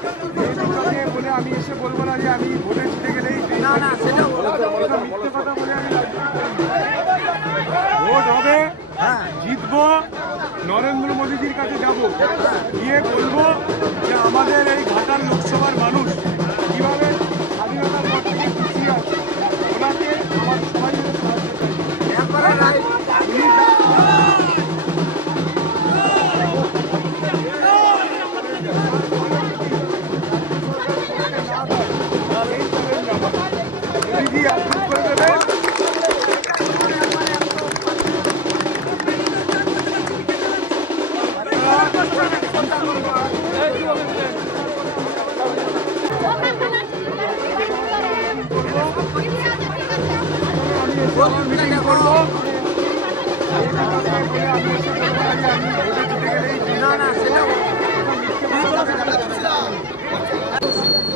নিয়ে বলে আমি এসে বলব না যে আমি ভোটে জিতে গেলেই মিথ্যে কথা বলে আমি ভোট হবে হ্যাঁ। জিতবো নরেন্দ্র মোদীজির কাছে যাব। গিয়ে বলব যে আমাদের এই ঘাটার লোকসভার মানুষ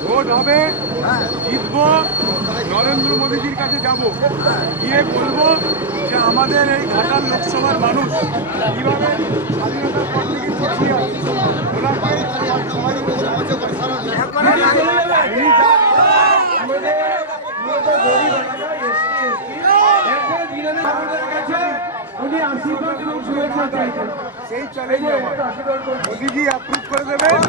ভোটে হবে। জিতবো। নরেন্দ্র মোদীজির কাছে যাব। গিয়ে বলব যে আমাদের এই ঘাটাল লোকসভার মানুষ কীভাবে স্বাধীনতার উনি আশীর্বাদ এবং শুভেচ্ছা চাইছেন। সেই চ্যালেঞ্জ মোদীজি অ্যাপ্রুভ করে দেবেন।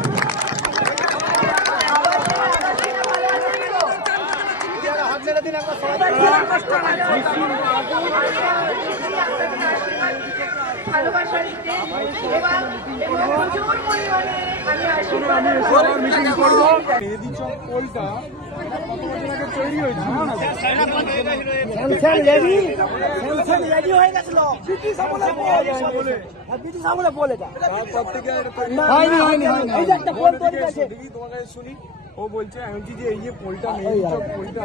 ভালোবাসা দিতে এবং প্রচুর পরিমাণে আমি আশীর্বাদ হয়ে হ্যাঁ, শুনি ও বলছে আমি বলছি যে এই যে পোলটা পোলটা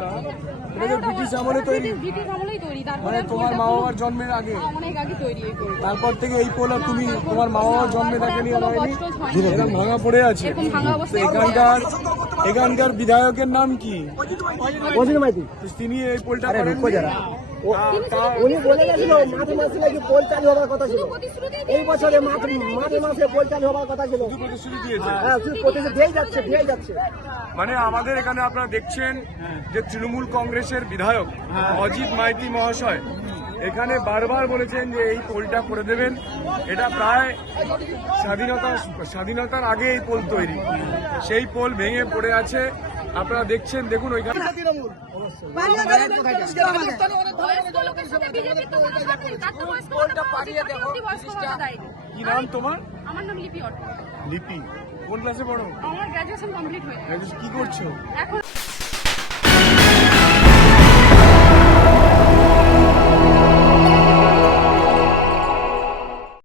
এটা তো ব্রিটিশ আমলে তৈরি। ব্রিটিশ আমলেই তৈরি তারপরে মানে তোমার মা বাবার জন্মের আগে। অনেক আগে তৈরি এই পোল তারপর থেকে এই পোল আর তুমি তোমার মা বাবার জন্মের আগে নিয়ে কোনো হয়নি কষ্ট হয়নি। এরকম ভাঙা পড়ে আছে। এরকম ভাঙা তো এখানকার এখানকার বিধায়কের নাম কি? মাইতি। তিনি এই পোলটা করেননি? তা- তা- উনি বলে গেছিল মাঝে মাসে নাকি পোল চালু হবার কথা ছিল। এই বছরে মাঝে মাঝে মাসে পোল চালু হবার কথা ছিল। হ্যাঁ শুধু প্রতিদিন যাচ্ছে দিয়েই যাচ্ছে। মানে আমাদের এখানে আপনারা দেখছেন যে তৃণমূল কংগ্রেসের বিধায়ক অজিত মাইতি মহাশয় এখানে বারবার বলেছেন যে এই পোলটা করে দেবেন। এটা প্রায় স্বাধীনতা স্বাধীনতার আগে এই পোল তৈরি। সেই পোল ভেঙে পড়ে আছে। আপনারা দেখছেন দেখুন ওইখানে। কি নাম তোমার? আমার নাম লিপি লিপি। কোন ক্লাসে পড়ো? আমার গ্র্যাজুয়েশন কমপ্লিট হয়ে গেছে। কি করছ? এখন